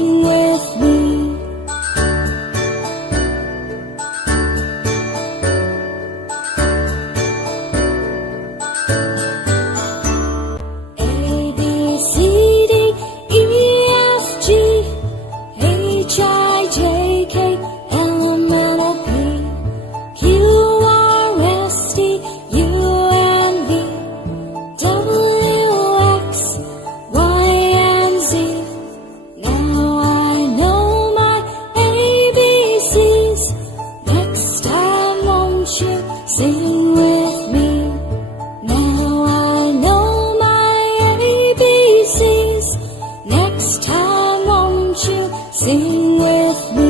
Sing with me. A, B, C, D, E, F, G, H, I, J, K, L, M, N, O, P, Q, R, S, T, U, N, V, W, X, Y, and Z. Now I know my ABCs. Next time won't you sing with me? Now I know my ABCs. Next time won't you sing with me?